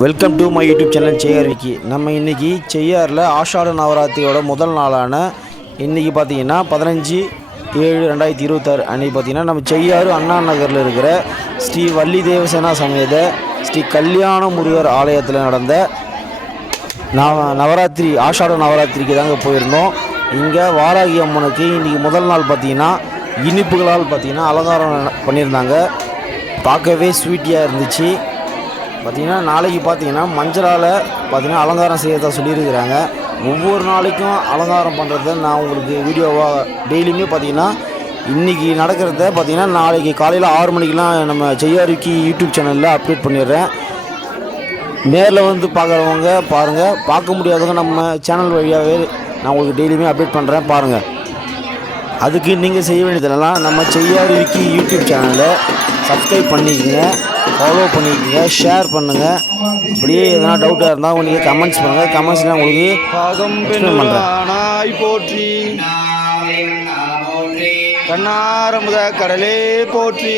Welcome to my YouTube channel Cheyyar Vicky. நம்ம இன்றைக்கி செய்யாரில் ஆஷாட நவராத்திரியோட முதல் நாளான இன்றைக்கி பார்த்திங்கன்னா 15/7/2026 அன்றைக்கி பார்த்திங்கன்னா நம்ம செய்யாறு அண்ணா நகரில் இருக்கிற ஸ்ரீ வள்ளி தேவசேனா சமேத ஸ்ரீ கல்யாண முருகர் ஆலயத்தில் நடந்த நவராத்திரி ஆஷாட நவராத்திரிக்கு தாங்க போயிருந்தோம். இங்கே வாராகி அம்மனுக்கு இன்றைக்கி முதல் நாள் பார்த்திங்கன்னா இனிப்புகளால் பார்த்திங்கன்னா அலங்காரம் பண்ணியிருந்தாங்க. பார்க்கவே ஸ்வீட்டியாக இருந்துச்சு. பார்த்திங்கன்னா நாளைக்கு பார்த்திங்கன்னா மஞ்சளால் பார்த்திங்கன்னா அலங்காரம் செய்யறதா சொல்லியிருக்கிறாங்க. ஒவ்வொரு நாளைக்கும் அலங்காரம் பண்ணுறத நான் உங்களுக்கு வீடியோவாக டெய்லியுமே பார்த்திங்கன்னா இன்றைக்கி நடக்கிறத பார்த்திங்கன்னா நாளைக்கு காலையில் 6 மணிக்கெலாம் நம்ம செய்யார் விக்கி யூடியூப் சேனலில் அப்டேட் பண்ணிடுறேன். நேரில் வந்து பார்க்குறவங்க பாருங்கள், பார்க்க முடியாதவங்க நம்ம சேனல் வழியாகவே நான் உங்களுக்கு டெய்லியுமே அப்டேட் பண்ணுறேன் பாருங்கள். அதுக்கு நீங்கள் செய்ய வேண்டியதெல்லாம் நம்ம செய்யார் விக்கி யூடியூப் சேனலை சப்ஸ்கிரைப் பண்ணிக்கோங்க, ஃபாலோ பண்ணிக்கோங்க, ஷேர் பண்ணுங்கள். அப்படியே எதனா டவுட்டாக இருந்தால் நீங்கள் கமெண்ட்ஸ் பண்ணுங்கள். கமெண்ட்ஸில் உங்களுக்கு எக்ஸ்பிளைன் பண்ணுறேன். போற்றி கண்ணாரமுத கடலே போற்றி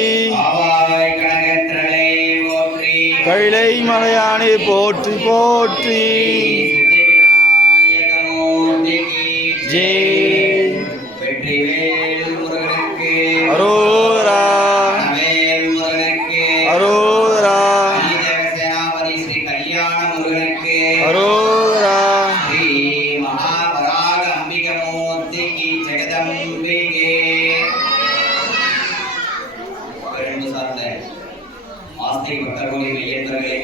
கைலை மலையானே போற்றி போற்றி ஜெய் அரோரா அரோரா அரோரா ஸ்ரீ மகாபராக அம்பிகமூர்த்திக்கு ஜெகதம்பிகே. பெரும்பு சார்ந்த ஆஸ்திக பக்தர்களுடைய மையத்தர்களே,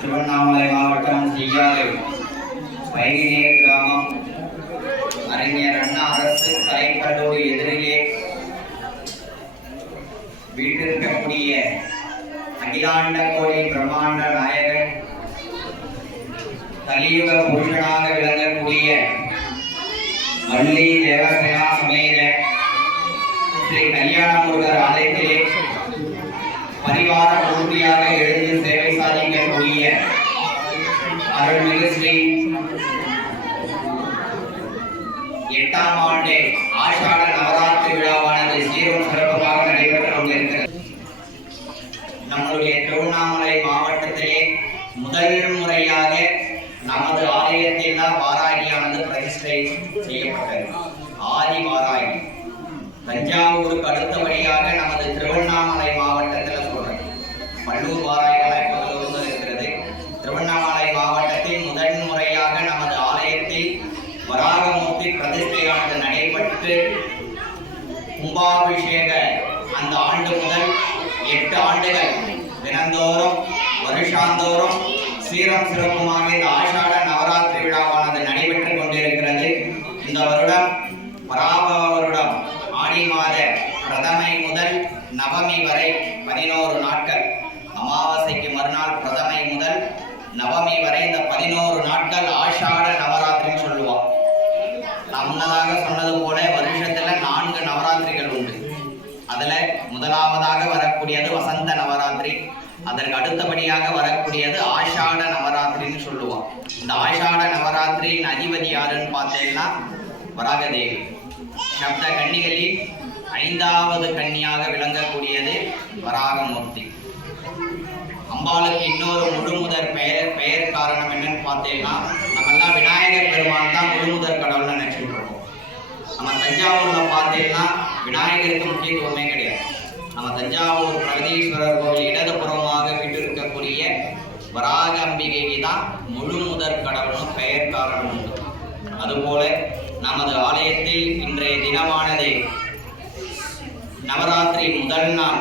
திருவண்ணாமலை மாவட்டம் செய்யாறு வைகினேர் கிராமம் அறிஞர் அண்ணா அரசு கலைக்கல்லூரி எதிரிலே வீட்டிற்கக்கூடிய அகிலாண்ட கோடி பிரம்மாண்ட நாயகன் கலியுக புருஷனாக விளங்கக்கூடிய வள்ளி தேவசேனா சமேத ஸ்ரீ கல்யாண முருகர் ஆலயத்திலே பரிவார பூர்த்தியாக எழுந்து சேவை சாதிக்கக்கூடிய அருள்மிகு ஸ்ரீ 8ஆம் ஆண்டு ஆஷாட நவராத்திரி விழாவானது சீரும் சிறப்பாக நடைபெற்றுக் கொண்டிருக்கிறது. நம்முடைய திருவண்ணாமலை மாவட்டத்திலே முதல் முறையாக நமது ஆலயத்தில் தான் வாராகியானது பிரதிஷ்டை செய்யப்பட்டது. ஆதி வாராகி தஞ்சாவூருக்கு அடுத்தபடியாக நமது திருவண்ணாமலை மாவட்டத்தில் சொல்றேன். பல்லூர் வாராய்களாக இப்போது இருக்கிறது. திருவண்ணாமலை மாவட்டத்தில் முதல் முறையாக நமது ஆலயத்தில் வராகமூர்த்தி பிரதிஷ்டையானது நடைபெற்று கும்பாபிஷேக அந்த ஆண்டு முதல் 8 ஆண்டுகள் தினந்தோறும் வருஷாந்தோறும் சீரம் சிறப்புமாக இந்த ஆஷாட நவராத்திரி விழாவானது நடைபெற்றுக் கொண்டிருக்கிறது. இந்த வருடம் பராபவ வருடம் ஆடி மாத பிரதமை முதல் நவமி வரை 11 நாட்கள், அமாவாசைக்கு மறுநாள் பிரதமை முதல் நவமி வரை இந்த 11 நாட்கள் ஆஷாட நவராத்திரின்னு சொல்லுவோம். முன்னதாக சொன்னது போல வருஷத்துல 4 நவராத்திரிகள் உண்டு. அதுல முதலாவதாக வரக்கூடியது வசந்த நவராத்திரி, அதற்கு அடுத்தபடியாக வரக்கூடியது ஆஷாட நவராத்திரின்னு சொல்லுவோம். இந்த ஆஷாட நவராத்திரியின் அதிபதி யாருன்னு பார்த்தீங்கன்னா வராகதேவி. சப்த கன்னிகளில் 5வது கன்னியாக விளங்கக்கூடியது வராகமூர்த்தி. அம்பாளுக்கு இன்னொரு முழுமுதற் பெயர் காரணம் என்னன்னு பார்த்தீங்கன்னா, நம்ம எல்லாம் விநாயகர் பெருமான் தான் முழுமுதற் கடவுள்னு நினைச்சுட்டு இருக்கோம். நம்ம தஞ்சாவூர்ல பார்த்தீங்கன்னா விநாயகருக்கு முக்கியத்துவமே கிடையாது. நம்ம தஞ்சாவூர் பிரகதீஸ்வரர் கோவில் இடதுபுறமாக விட்டிருக்கக்கூடிய வராக அம்பிகைக்கு தான் முழுமுதற் கடவுள்னு பெயர் காரணம் உண்டு. அதுபோல நமது ஆலயத்தில் இன்றைய தினமானது நவராத்திரி முதல் நாள்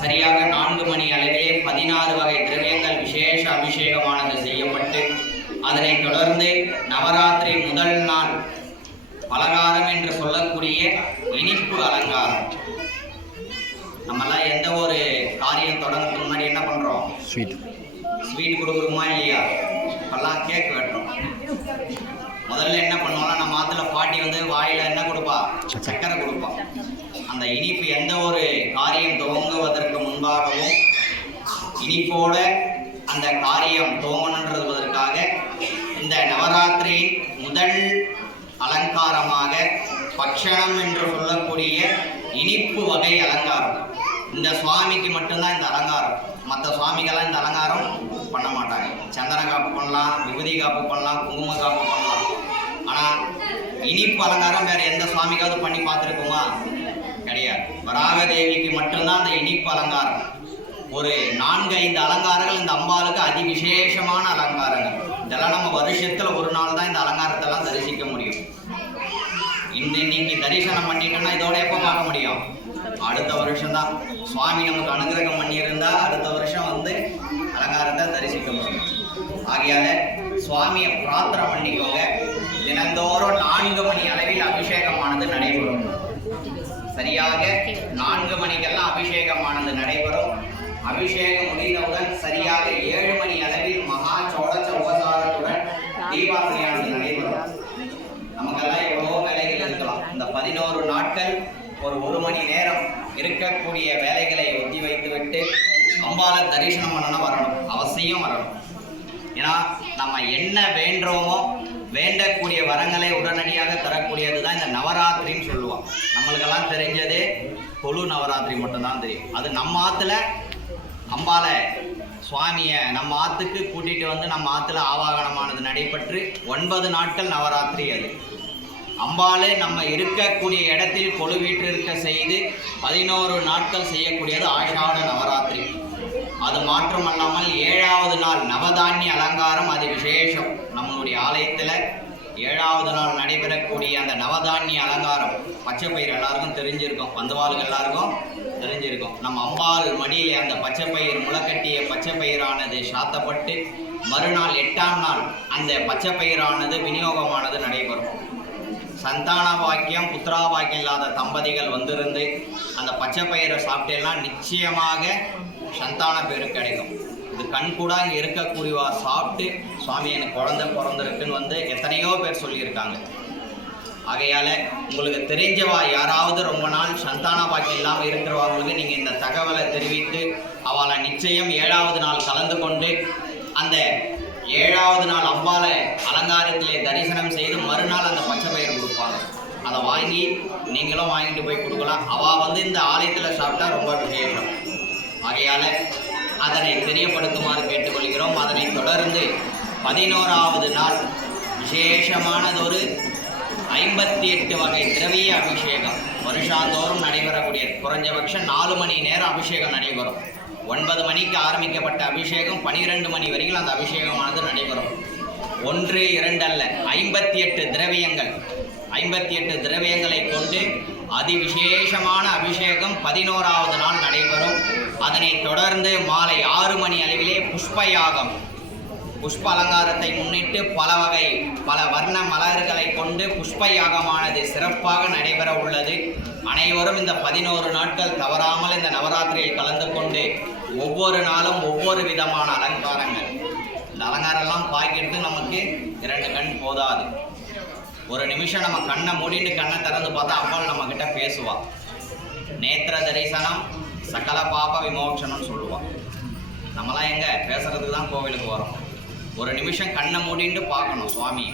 சரியாக 4 மணி அளவிலே 16 வகை திரவியங்கள் விசேஷ அபிஷேகமானது செய்யப்பட்டு, அதனைத் தொடர்ந்து நவராத்திரி முதல் நாள் பலகாரம் என்று சொல்லக்கூடிய இனிப்பு அலங்காரம். நம்மெல்லாம் எந்த ஒரு காரியம் தொடங்குறதுக்கு முன்னாடி என்ன பண்றோம்? ஸ்வீட் கொடுக்குறோமா இல்லையா? இப்பெல்லாம் கேக் வெட்டுறோம். முதல்ல என்ன பண்ணுவோம்னா, நம்ம ஆத்துல பாட்டி வாயில என்ன கொடுப்பா? சக்கரை கொடுப்பா. அந்த இனிப்பு எந்த ஒரு காரியம் துவங்குவதற்கு முன்பாகவும் இனிப்போட அந்த காரியம் துவங்கணுன்றதுவதற்காக இந்த நவராத்திரியின் முதல் அலங்காரமாக பட்சணம் என்று சொல்லக்கூடிய இனிப்பு வகை அலங்காரம். இந்த சுவாமிக்கு மட்டும்தான் இந்த அலங்காரம். மற்ற சுவாமிகள்லாம் இந்த அலங்காரம் பண்ண மாட்டாங்க. சந்தன காப்பு பண்ணலாம், விபூதி காப்பு பண்ணலாம், குங்கும காப்பு பண்ணலாம். ஆனால் இனிப்பு அலங்காரம் வேறு எந்த சுவாமிக்காவது பண்ணி பார்த்துருக்குமா? கிடையாது. வராக தேவிக்கு மட்டும்தான் அந்த இனிப்பு அலங்காரம். ஒரு 4-5 அலங்காரங்கள் இந்த அம்பாளுக்கு அதிவிசேஷமான அலங்காரங்கள். இதெல்லாம் நம்ம வருஷத்தில் ஒரு நாள் தான் இந்த அலங்காரத்தெல்லாம் தரிசிக்க முடியும். இன்னைக்கு தரிசனம் பண்ணிட்டோம்னா இதோட எப்போ பார்க்க முடியும்? அடுத்த வருஷம் தான். சுவாமி நமக்கு அனுகிரகம் பண்ணியிருந்தா அடுத்த வருஷம் வந்து அலங்காரத்தை தரிசிக்க முடியும். ஆகையால சுவாமியை பிரார்த்தனை பண்ணிக்கோங்க. தினந்தோறும் 4 மணி அளவில் அபிஷேகமானது நடைபெறும். சரியாக 4 மணிக்கெல்லாம் அபிஷேகமானது நடைபெறும். அபிஷேகம் முடிந்தவுடன் சரியாக 7 மணி அளவில் மகா சோடச உபசாரத்துடன் தீபாவளியானது நடைபெறும். நமக்கெல்லாம் எவ்வளவோ வேலைகள் இருக்கலாம். இந்த 11 நாட்கள் ஒரு மணி நேரம் இருக்கக்கூடிய வேலைகளை ஒத்தி வைத்துவிட்டு அம்பாளை தரிசனம் பண்ணணும், வரணும், அவசியம் வரணும். ஏன்னா நம்ம என்ன வேண்டுறோமோ வேண்டக்கூடிய வரங்களை உடனடியாக தரக்கூடியது தான் இந்த நவராத்திரின்னு சொல்லுவோம். நம்மளுக்கெல்லாம் தெரிஞ்சது கொலு நவராத்திரி மட்டும்தான் தெரியும். அது நம்ம ஆற்றுல அம்பாளை சுவாமியை நம்ம ஆற்றுக்கு கூட்டிகிட்டு வந்து நம்ம ஆற்றுல ஆவாகனமானது நடைபெற்று 9 நாட்கள் நவராத்திரி. அது அம்பாளை நம்ம இருக்கக்கூடிய இடத்தில் கொலுவீற்றிருக்க செய்து 11 நாட்கள் செய்யக்கூடியது ஆஷாட நவராத்திரி. அது மாற்றமல்லாமல் 7வது நாள் நவதானிய அலங்காரம் அது விசேஷம். நம்மளுடைய ஆலயத்தில் 7வது நாள் நடைபெறக்கூடிய அந்த நவதானிய அலங்காரம் பச்சை பயிர் எல்லாருக்கும் தெரிஞ்சிருக்கும், வந்தவாளுக்கு எல்லாருக்கும் தெரிஞ்சிருக்கும். நம்ம அம்பாள் மடியிலே அந்த பச்சை பயிர் முளைக்கட்டிய பச்சை பயிரானது சாத்தப்பட்டு மறுநாள் 8ஆம் நாள் அந்த பச்சை பயிரானது விநியோகமானது நடைபெறும். சந்தான பாக்கியம் புத்திரா பாக்கியம் இல்லாத தம்பதிகள் வந்திருந்து அந்த பச்சை பயிரை சாப்பிட்டேன்னா நிச்சயமாக சந்தான பேரு கிடைக்கும். இது கண் கூட இங்கே இருக்கக்கூடியவா சாப்பிட்டு சுவாமி எனக்கு குழந்தை பிறந்திருக்குன்னு வந்து எத்தனையோ பேர் சொல்லியிருக்காங்க. ஆகையால் உங்களுக்கு தெரிஞ்சவா யாராவது ரொம்ப நாள் சந்தான பாக்கியம் இல்லாமல் இருக்கிறவங்களுக்கு நீங்கள் இந்த தகவலை தெரிவித்து அவளை நிச்சயம் 7வது நாள் கலந்து கொண்டு அந்த 7வது நாள் அம்பாளை அலங்காரத்திலே தரிசனம் செய்து மறுநாள் அந்த பச்சை பயிர் கொடுப்பாங்க. அதை வாங்கி நீங்களும் வாங்கிட்டு போய் கொடுக்கலாம். அவள் வந்து இந்த ஆலயத்தில் சாப்பிட்டா ரொம்ப விசேஷம். ஆகையால் அதனை தெரியப்படுத்துமாறு கேட்டுக்கொள்கிறோம். அதனை தொடர்ந்து 11வது நாள் விசேஷமானதொரு 58 வகை திரவிய அபிஷேகம் வருஷாந்தோறும் நடைபெறக்கூடிய குறைஞ்சபட்சம் 4 மணி நேரம் அபிஷேகம் நடைபெறும். 9 மணிக்கு ஆரம்பிக்கப்பட்ட அபிஷேகம் 12 மணி வரைக்கும் அந்த அபிஷேகமானது நடைபெறும். 1, 2 அல்ல, 58 திரவியங்கள். 58 திரவியங்களை கொண்டு அதிவிசேஷமான அபிஷேகம் 11வது நாள் நடைபெறும். அதனைத் தொடர்ந்து மாலை 6 மணி அளவிலே புஷ்பயாகம், புஷ்ப அலங்காரத்தை முன்னிட்டு பல வர்ண மலர்களை கொண்டு புஷ்பயாகமானது சிறப்பாக நடைபெற உள்ளது. அனைவரும் இந்த 11 நாட்கள் தவறாமல் இந்த நவராத்திரியில் கலந்து கொண்டு ஒவ்வொரு நாளும் ஒவ்வொரு விதமான அலங்காரங்கள். இந்த அலங்காரம்லாம் பார்க்கிட்டு நமக்கு 2 கண் போதாது. ஒரு நிமிஷம் நம்ம கண்ணை மூடிட்டு கண்ணை திறந்து பார்த்தா அம்பாள் நம்ம கிட்ட பேசுவா. நேத்திர தரிசனம் சகல பாப விமோசனம்னு சொல்லுவாள். நம்மளாம் எங்கே பேசுறதுக்கு தான் கோவிலுக்கு வரோம். ஒரு நிமிஷம் கண்ணை மூடிட்டு பார்க்கணும் சுவாமி.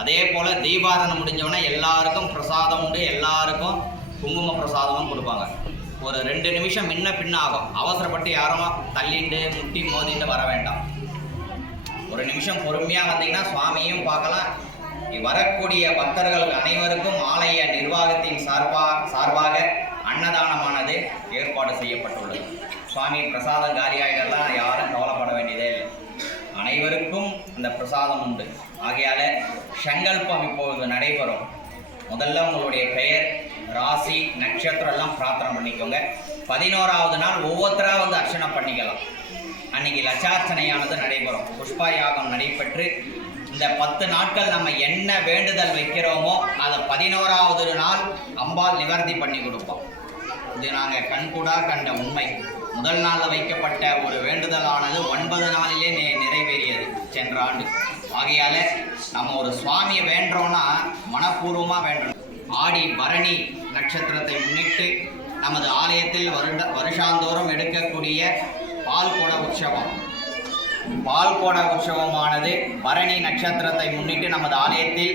அதே போல் தீபாராதனை முடிஞ்சவொடனே எல்லாருக்கும் பிரசாதம் உண்டு, எல்லாருக்கும் குங்கும பிரசாதமும் கொடுப்பாங்க. ஒரு 2 நிமிஷம் முன்ன பின்ன ஆகும். அவசரப்பட்டு யாரும் தள்ளிண்டு முட்டி மோதிட்டு வர வேண்டாம். ஒரு நிமிஷம் பொறுமையாக வந்தீங்கன்னா சுவாமியும் பார்க்கலாம். வரக்கூடிய பக்தர்கள் அனைவருக்கும் ஆலய நிர்வாகத்தின் சார்பாக அன்னதானமானது ஏற்பாடு செய்யப்பட்டுள்ளது. சுவாமி பிரசாதம் காலியாயிடெல்லாம் யாரும் கவலைப்பட வேண்டியதே இல்லை. அனைவருக்கும் அந்த பிரசாதம் உண்டு. ஆகையால் சங்கல்பம் இப்பொழுது நடைபெறும். முதல்ல உங்களுடைய பெயர், ராசி, நட்சத்திரம் எல்லாம் பிரார்த்தனை பண்ணிக்கோங்க. 11வது நாள் ஒவ்வொருத்தராக வந்து அர்ச்சனை பண்ணிக்கலாம். அன்னைக்கு லட்சார்ச்சனையானது நடைபெறும். புஷ்பா யாகம் நடைபெற்று இந்த 10 நாட்கள் நம்ம என்ன வேண்டுதல் வைக்கிறோமோ அதை 11வது நாள் அம்பாள் நிவர்த்தி பண்ணி கொடுப்போம். இது நாங்கள் கண்கூடா கண்ட உண்மை. முதல் நாளில் வைக்கப்பட்ட ஒரு வேண்டுதலானது 9 நாளிலே நிறைவேறியது சென்ற ஆண்டு. ஆகையால் நம்ம ஒரு சுவாமியை வேண்டுறோன்னா மனப்பூர்வமாக வேண்டணும். ஆடி பரணி நட்சத்திரத்தை முன்னிட்டு நமது ஆலயத்தில் வருஷாந்தோறும் எடுக்கக்கூடிய பால்குட உற்சவம். பால்குட உற்சவமானது பரணி நட்சத்திரத்தை முன்னிட்டு நமது ஆலயத்தில்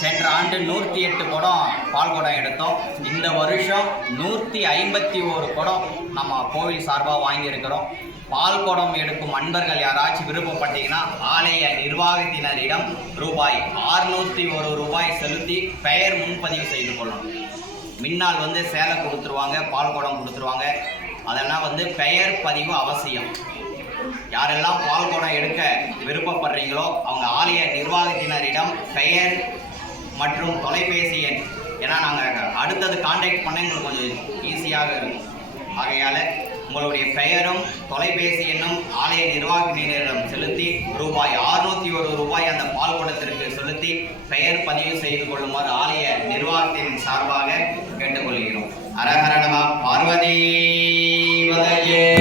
சென்ற ஆண்டு 108 குடம் பால் குடம் எடுத்தோம். இந்த வருஷம் 151 குடம் நம்ம கோவில் சார்பாக வாங்கியிருக்கிறோம். பால் குடம் எடுக்கும் அன்பர்கள் யாராச்சும் விருப்பப்பட்டீங்கன்னா ஆலய நிர்வாகத்தினரிடம் ரூபாய் 601 செலுத்தி பெயர் முன்பதிவு செய்து கொள்ளணும். முன்னால் சேலை கொடுத்துருவாங்க, பால் குடம் கொடுத்துருவாங்க. அதெல்லாம் பெயர் பதிவு அவசியம். யாரெல்லாம் பால் குடம் எடுக்க விருப்பப்படுறீங்களோ அவங்க ஆலய நிர்வாகத்தினரிடம் பெயர் மற்றும் தொலைபேசி எண், ஏன்னா நாங்கள் அடுத்தது கான்டாக்ட் பண்ண எங்களுக்கு கொஞ்சம் ஈஸியாக இருக்கும். ஆகையால் உங்களுடைய பெயரும் தொலைபேசி எண்ணும் ஆலய நிர்வாகத்தினரிடம் செலுத்தி ரூபாய் 601 அந்த பால் குடத்திற்கு செலுத்தி பெயர் பதிவு செய்து கொள்ளுமாறு ஆலய நிர்வாகத்தின் சார்பாக கேட்டுக்கொள்கிறோம். அரஹர நம பார்வதி.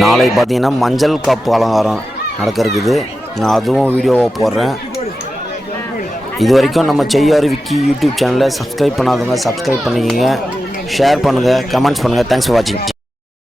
நாளை பார்த்தீங்கன்னா மஞ்சள் காப்பு அலங்காரம் நடக்க இருக்குது. நான் அதுவும் வீடியோவாக போடுறேன். இது வரைக்கும் நம்ம செய்யாறு விக்கி யூடியூப் சேனலை சப்ஸ்கிரைப் பண்ணாதவங்க சப்ஸ்கிரைப் பண்ணிக்கோங்க, ஷேர் பண்ணுங்கள், கமெண்ட்ஸ் பண்ணுங்கள். தேங்க்ஸ் ஃபார் வாட்சிங்.